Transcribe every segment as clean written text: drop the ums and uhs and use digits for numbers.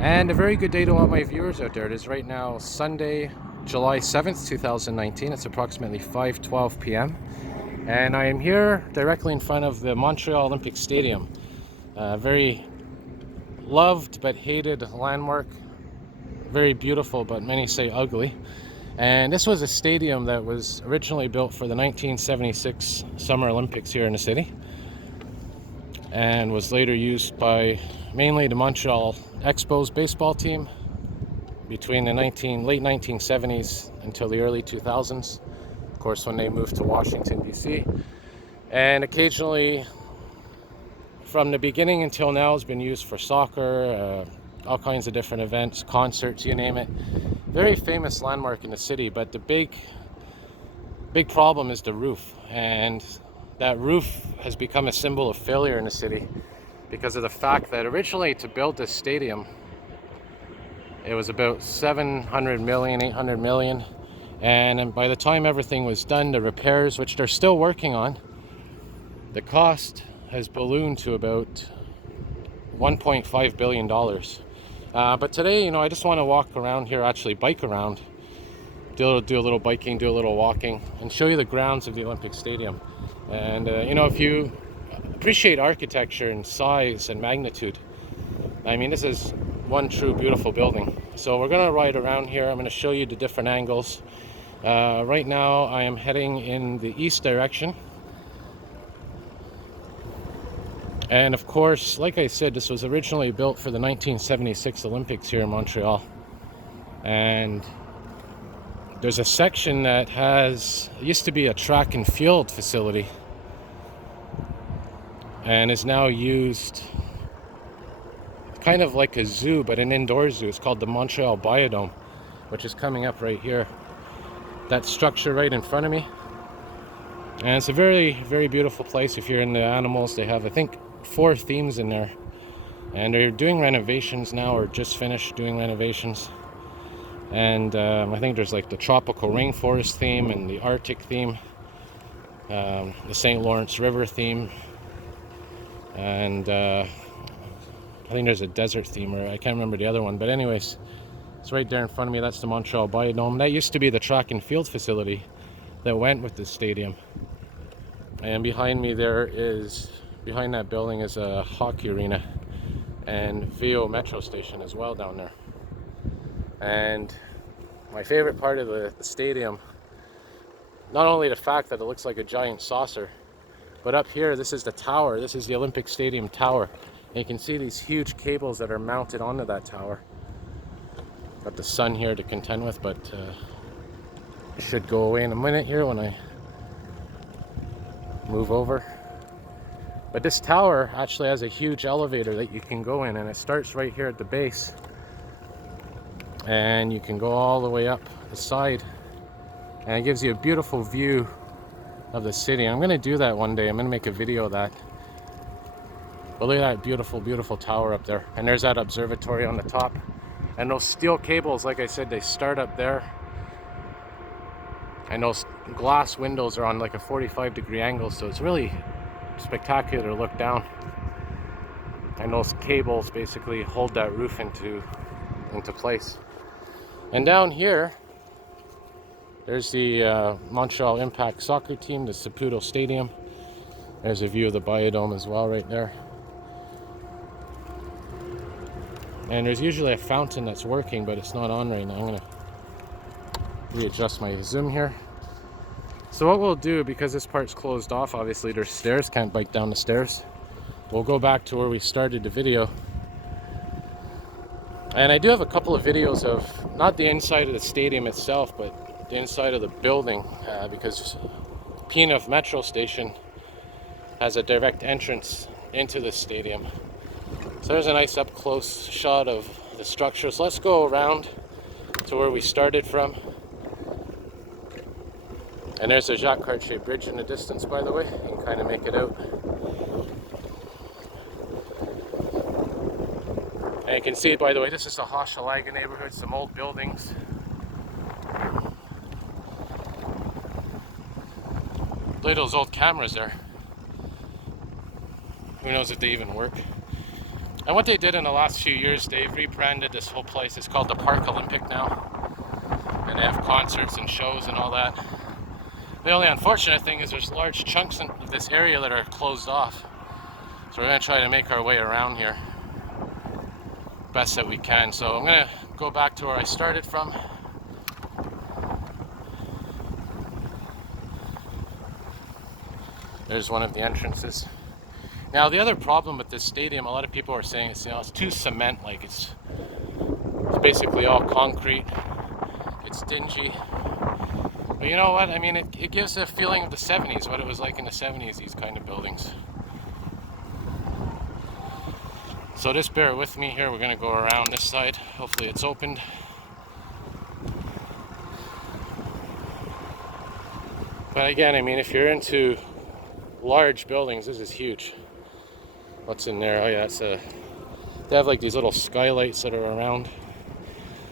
And a very good day to all my viewers out there. It is right now Sunday, July 7th, 2019. It's approximately 5:12 p.m. And I am here directly in front of the Montreal Olympic Stadium. A very loved but hated landmark. Very beautiful, but many say ugly. And this was a stadium that was originally built for the 1976 Summer Olympics here in the city, and was later used by mainly the Montreal Expos baseball team between the late 1970s until the early 2000s, of course, when they moved to Washington, D.C. And occasionally, from the beginning until now, has been used for soccer, all kinds of different events, concerts, you name it. Very famous landmark in the city, but the big problem is the roof. And that roof has become a symbol of failure in the city because of the fact that originally, to build this stadium, it was about 700 million, 800 million. And by the time everything was done, the repairs, which they're still working on, the cost has ballooned to about $1.5 billion. But today, I just want to walk around here, actually bike around, do a little biking, do a little walking, and show you the grounds of the Olympic Stadium. And, if you appreciate architecture and size and magnitude, I mean, this is one true beautiful building. So we're going to ride around here. I'm going to show you the different angles. Right now I am heading in the east direction. And of course, like I said, this was originally built for the 1976 Olympics here in Montreal. And there's a section that used to be a track and field facility and is now used kind of like a zoo, but an indoor zoo. It's called the Montreal Biodome, which is coming up right here. That structure right in front of me. And it's a very, very beautiful place. If you're into animals, they have, I think, 4 themes in there. And they're doing renovations now, or just finished doing renovations. And I think there's like the tropical rainforest theme and the Arctic theme, the St. Lawrence River theme, and I think there's a desert theme, or I can't remember the other one. But anyways, it's right there in front of me. That's the Montreal Biodome. That used to be the track and field facility that went with the stadium. And behind me behind that building is a hockey arena and VO metro station as well down there. And my favorite part of the stadium, not only the fact that it looks like a giant saucer, but up here, this is the tower. This is the Olympic Stadium tower. And you can see these huge cables that are mounted onto that tower. Got the sun here to contend with, but it should go away in a minute here when I move over. But this tower actually has a huge elevator that you can go in, and it starts right here at the base. And you can go all the way up the side, and it gives you a beautiful view of the city. I'm going to do that one day. I'm going to make a video of that. But look at that beautiful, beautiful tower up there. And there's that observatory on the top. And those steel cables, like I said, they start up there. And those glass windows are on like a 45-degree angle, so it's really spectacular to look down. And those cables basically hold that roof into place. And down here, there's the Montreal Impact soccer team, the Saputo Stadium. There's a view of the Biodome as well right there. And there's usually a fountain that's working, but it's not on right now. I'm going to readjust my zoom here. So what we'll do, because this part's closed off, obviously there's stairs, can't bike down the stairs. We'll go back to where we started the video. And I do have a couple of videos of, not the inside of the stadium itself, but the inside of the building, because P&F Metro Station has a direct entrance into the stadium. So there's a nice up close shot of the structure. So let's go around to where we started from. And there's a Jacques Cartier Bridge in the distance, by the way. You can kind of make it out. And you can see, by the way, this is the Hochelaga neighborhood, some old buildings. Look at those old cameras there. Who knows if they even work. And what they did in the last few years, they've rebranded this whole place. It's called the Park Olympic now. And they have concerts and shows and all that. The only unfortunate thing is there's large chunks of this area that are closed off. So we're going to try to make our way around here best that we can. So I'm going to go back to where I started from. There's one of the entrances. Now the other problem with this stadium, a lot of people are saying it's, it's too cement-like. It's basically all concrete. It's dingy. But you know what? I mean, it gives a feeling of the 70s, what it was like in the 70s, these kind of buildings. So just bear with me here. We're going to go around this side. Hopefully it's opened. But again, I mean, if you're into large buildings, this is huge. What's in there? Oh yeah, they have like these little skylights that are around.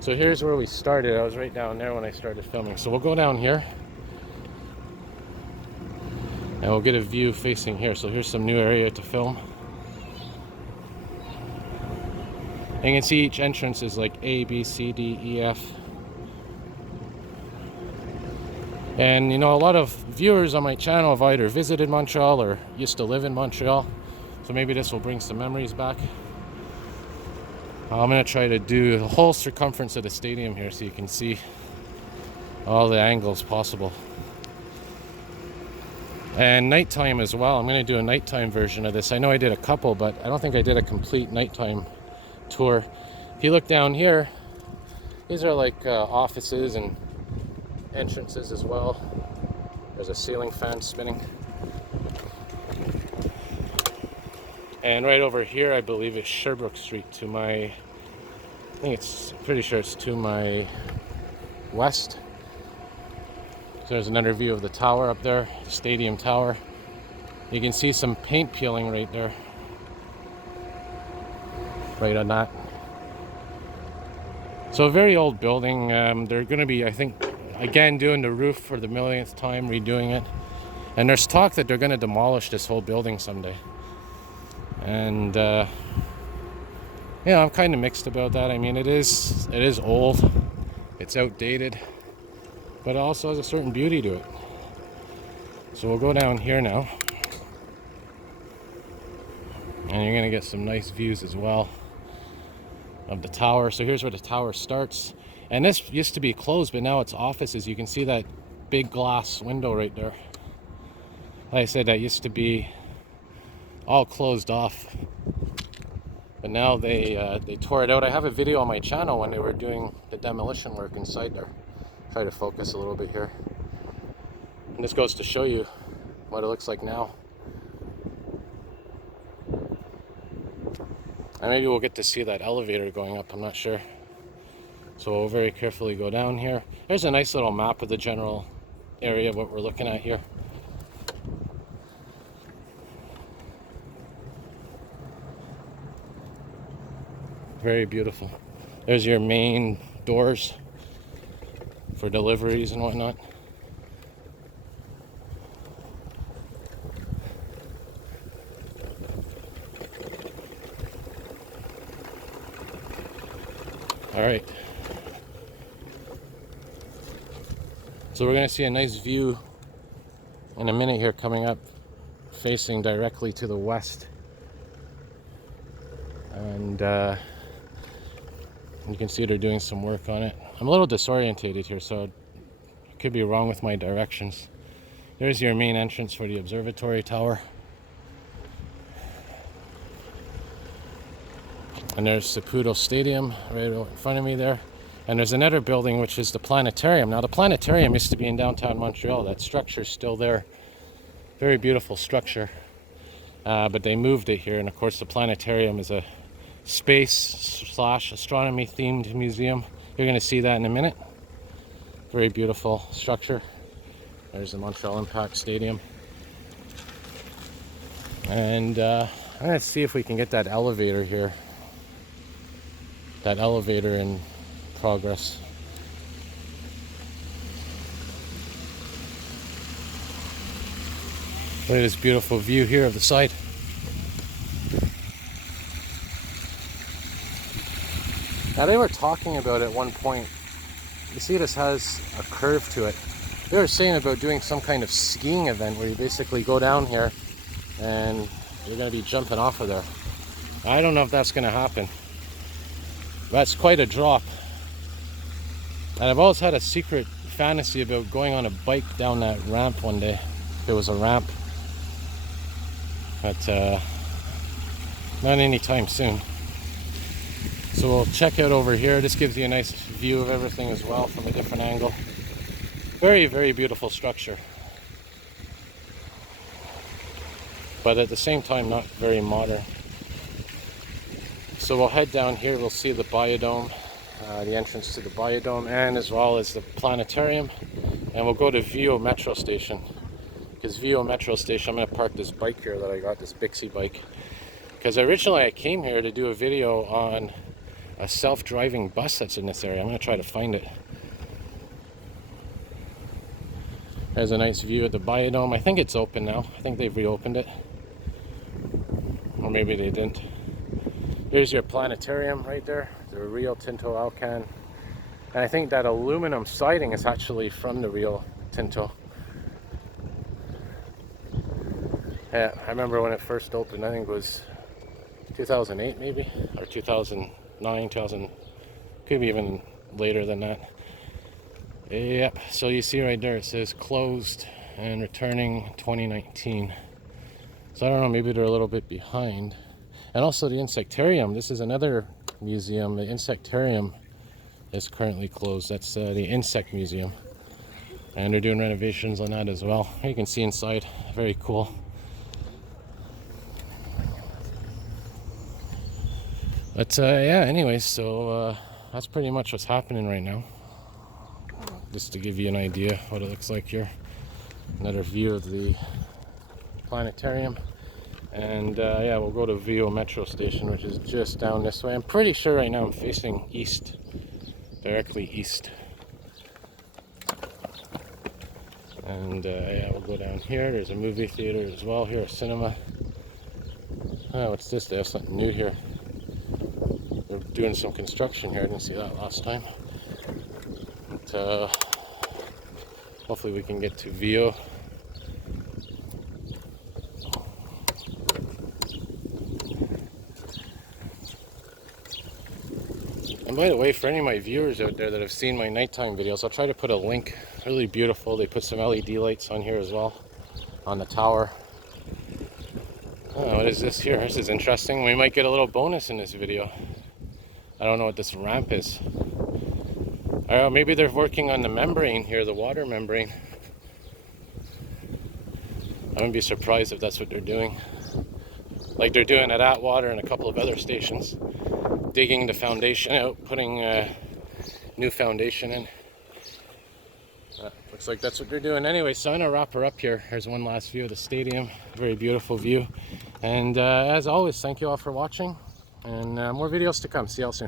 So here's where we started. I was right down there when I started filming. So we'll go down here and we'll get a view facing here. So here's some new area to film. And you can see each entrance is like A, B, C, D, E, F. And you know, a lot of viewers on my channel have either visited Montreal or used to live in Montreal. So maybe this will bring some memories back. I'm going to try to do the whole circumference of the stadium here so you can see all the angles possible. And nighttime as well. I'm going to do a nighttime version of this. I know I did a couple, but I don't think I did a complete nighttime tour. If you look down here, these are like offices and entrances as well. There's a ceiling fan spinning. And right over here, I believe it's Sherbrooke Street to my, pretty sure it's to my west. So there's another view of the tower up there, the stadium tower. You can see some paint peeling right there. Right on that. So a very old building. They're going to be, I think, again doing the roof for the millionth time, redoing it. And there's talk that they're going to demolish this whole building someday. And I'm kind of mixed about that. I mean, it is old, it's outdated, but it also has a certain beauty to it. So we'll go down here now, and you're gonna get some nice views as well of the tower. So here's where the tower starts, and this used to be closed, but now it's offices. You can see that big glass window right there. Like I said, that used to be all closed off, but now they tore it out. I have a video on my channel when they were doing the demolition work inside there. Try to focus a little bit here, and this goes to show you what it looks like now. And maybe we'll get to see that elevator going up, I'm not sure. So we'll very carefully go down here. There's a nice little map of the general area of what we're looking at here. Very beautiful. There's your main doors for deliveries and whatnot. All right. So we're going to see a nice view in a minute here coming up, facing directly to the west. And you can see they're doing some work on it. I'm a little disorientated here, so I could be wrong with my directions. There's your main entrance for the observatory tower. And there's Saputo Stadium right in front of me there. And there's another building, which is the Planetarium. Now, the Planetarium used to be in downtown Montreal. That structure's still there. Very beautiful structure. But they moved it here. And of course, the Planetarium is a space/astronomy themed museum. You're going to see that in a minute. Very beautiful structure. There's the Montreal Impact Stadium. And I'm going to see if we can get that elevator here. That elevator in progress. Look at this beautiful view here of the site. Now they were talking about at one point, you see this has a curve to it. They were saying about doing some kind of skiing event where you basically go down here and you're going to be jumping off of there. I don't know if that's going to happen. That's quite a drop. And I've always had a secret fantasy about going on a bike down that ramp one day. If it was a ramp. But not anytime soon. So we'll check out over here. This gives you a nice view of everything as well from a different angle. Very, very beautiful structure. But at the same time, not very modern. So we'll head down here. We'll see the biodome, the entrance to the biodome, and as well as the planetarium. And we'll go to Vio metro station. Because Vio metro station, I'm going to park this bike here that I got, this Bixie bike. Because originally I came here to do a video on a self-driving bus that's in this area. I'm going to try to find it. There's a nice view of the biodome. I think it's open now. I think they've reopened it. Or maybe they didn't. There's your planetarium right there. The Rio Tinto Alcan. And I think that aluminum siding is actually from the Rio Tinto. Yeah, I remember when it first opened. I think it was 2008 maybe, or 2009, 2000, could be even later than that. Yep, so you see right there it says closed and returning 2019. So I don't know, maybe they're a little bit behind. And also the Insectarium, this is another museum. The Insectarium is currently closed. That's the Insect Museum. And they're doing renovations on that as well. You can see inside, very cool. But yeah, anyways, so that's pretty much what's happening right now. Just to give you an idea what it looks like here. Another view of the planetarium. And yeah, we'll go to Vio metro station, which is just down this way. I'm pretty sure right now I'm facing east, directly east. And yeah, we'll go down here. There's a movie theater as well here, a cinema. Oh, what's this? They have something new here. They're doing some construction here. I didn't see that last time. But hopefully we can get to Vio. And by the way, for any of my viewers out there that have seen my nighttime videos, I'll try to put a link. Really beautiful. They put some LED lights on here as well, on the tower. Oh, what is this here? This is interesting. We might get a little bonus in this video. I don't know what this ramp is. Maybe they're working on the membrane here, the water membrane. I wouldn't be surprised if that's what they're doing. Like they're doing at Atwater and a couple of other stations. Digging the foundation out, putting new foundation in. Looks like that's what they're doing. Anyway, so I'm gonna wrap her up here. Here's one last view of the stadium. Very beautiful view. And as always, thank you all for watching. And more videos to come. See y'all soon.